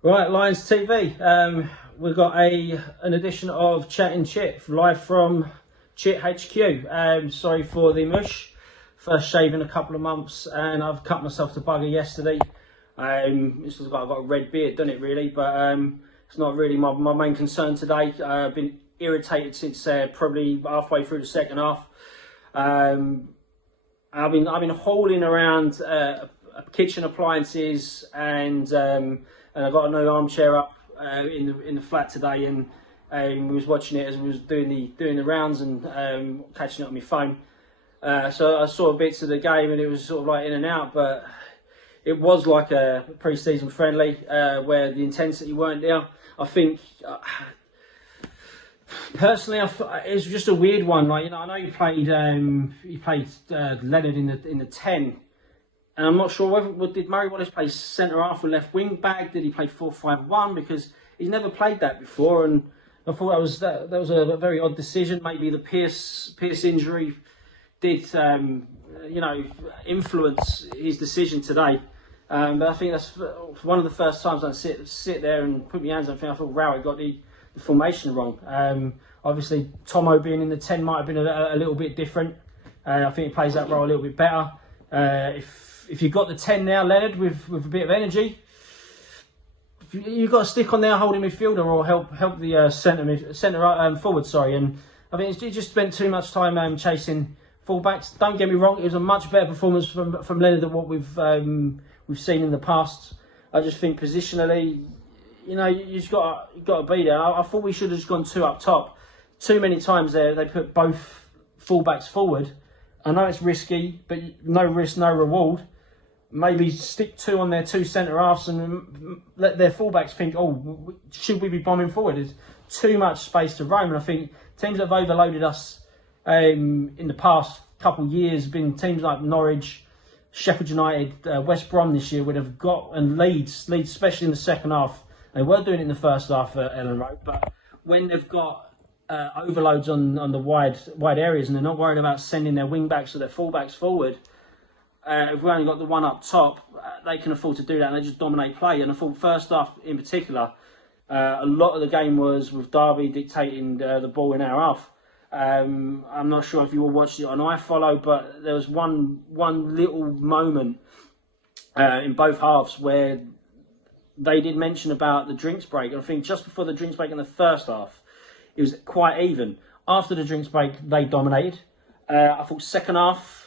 Right, Lions TV. We've got an edition of Chat and Chit live from Chit HQ. Sorry for the mush. First shave in a couple of months, and I've cut myself to bugger yesterday. This was I've got a red beard, doesn't it really? But it's not really my main concern today. I've been irritated since probably halfway through the second half. I've been hauling around kitchen appliances and I got a new armchair up in the flat today, and we was watching it as we was doing the rounds and catching it on my phone. So I saw bits of the game, and it was sort of like in and out, but it was like a pre-season friendly where the intensity weren't there. I think personally, it was just a weird one. Like, I know you played Leonard in the 10. And I'm not sure whether did Murray Wallace play centre half or left wing back? Did he play 4-5-1? Because he's never played that before, and I thought that was a very odd decision. Maybe the Pierce injury did influence his decision today. But I think that's one of the first times I sit there and put my hands on it. I thought Rowett got the formation wrong. Obviously, Tomo being in the 10 might have been a little bit different. I think he plays that role a little bit better. If you've got the 10 now, Leonard, with a bit of energy, you've got to stick on there holding midfielder or help the centre forward. Sorry, and I think he just spent too much time chasing fullbacks. Don't get me wrong, it was a much better performance from Leonard than what we've seen in the past. I just think positionally, you've got to be there. I thought we should have just gone two up top. Too many times there they put both fullbacks forward. I know it's risky, but no risk, no reward. Maybe stick two on their two centre halves and let their fullbacks think, oh, should we be bombing forward? There's too much space to roam. And I think teams that have overloaded us in the past couple of years have been teams like Norwich, Sheffield United, West Brom this year would have got, and Leeds, especially in the second half. They were doing it in the first half at Ellen Road, but when they've got overloads on the wide areas and they're not worried about sending their wing backs or their fullbacks forward, if we've only got the one up top, they can afford to do that, and they just dominate play. And I thought first half in particular, a lot of the game was with Derby dictating the ball in our half. I'm not sure if you all watched it on iFollow, but there was one little moment in both halves where they did mention about the drinks break. And I think just before the drinks break in the first half, it was quite even. After the drinks break, they dominated. I thought second half,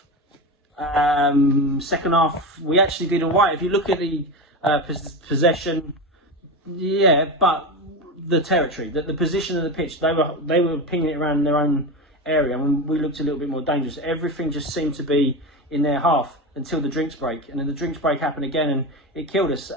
we actually did all right. If you look at the possession, yeah, but the territory, the position of the pitch, they were pinging it around in their own area, and we looked a little bit more dangerous. Everything just seemed to be in their half until the drinks break, and then the drinks break happened again, and it killed us.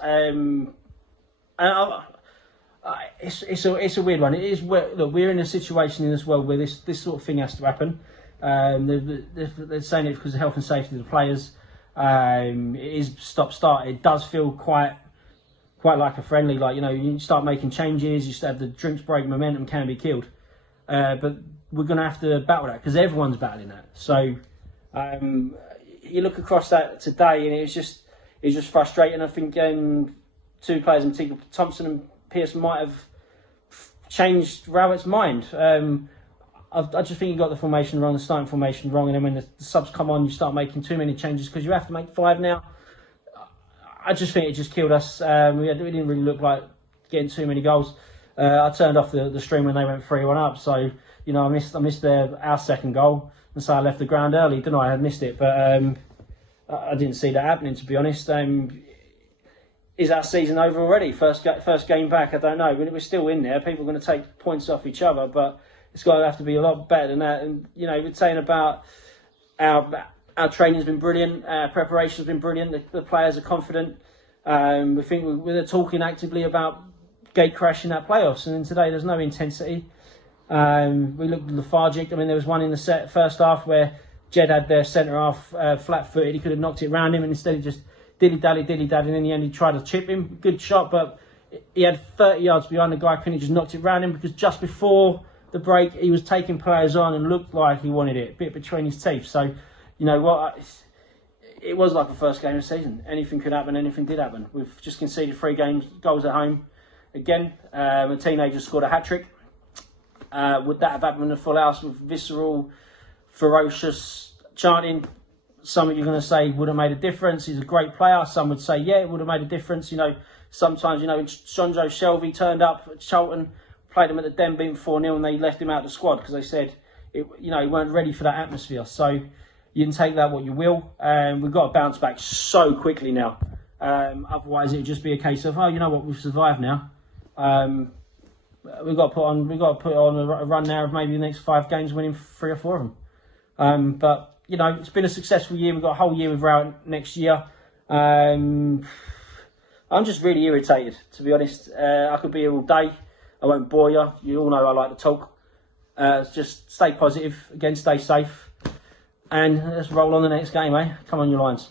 It's a weird one. It is look, we're in a situation in this world where this sort of thing has to happen. They're saying it because of health and safety of the players. It is stop-start. It does feel quite like a friendly. Like, you start making changes. You start have the drinks break. Momentum can be killed. But we're going to have to battle that because everyone's battling that. So you look across that today, and it's just frustrating. I think two players in particular, Thompson and Pierce, might have changed Rowett'S mind. I just think you got the formation wrong, the starting formation wrong, and then when the subs come on, you start making too many changes because you have to make 5 now. I just think it just killed us. We didn't really look like getting too many goals. I turned off the stream when they went 3-1 up, so I missed our second goal, and so I left the ground early. Didn't I? I had missed it, but I didn't see that happening, to be honest. Is our season over already? First game back, I don't know. We're still in there. People are going to take points off each other, but it's going to have to be a lot better than that. And we're saying about our training's been brilliant, our preparation's been brilliant. The players are confident. We think we're talking actively about gate crashing our playoffs, and then today there's no intensity. We looked lethargic. I mean, there was one in the first half where Jed had their centre half flat-footed. He could have knocked it round him, and instead he just dilly-dally, and in the end he tried to chip him. Good shot, but he had 30 yards behind the guy, couldn't he just knocked it round him, because just before the break he was taking players on and looked like he wanted it, a bit between his teeth. So, what, it was like the first game of the season. Anything could happen, anything did happen. We've just conceded 3 goals at home. Again, a teenager scored a hat-trick. Would that have happened in a full house with visceral, ferocious chanting? Some of you are going to say would have made a difference. He's a great player. Some would say, yeah, it would have made a difference. You know, sometimes, you know, when Jonjo Shelvey turned up at Charlton, played him at the Den, beat 4-0, and they left him out of the squad because they said, he weren't ready for that atmosphere. So you can take that what you will. We've got to bounce back so quickly now. Otherwise, it would just be a case of, oh, you know what, we've survived now. We've got to put on a run now of maybe the next 5 games, winning 3 or 4 of them. But you know, it's been a successful year. We've got a whole year with Rowett next year. I'm just really irritated, to be honest. I could be here all day. I won't bore you. You all know I like to talk. Just stay positive. Again, stay safe. And let's roll on the next game, eh? Come on, you Lions.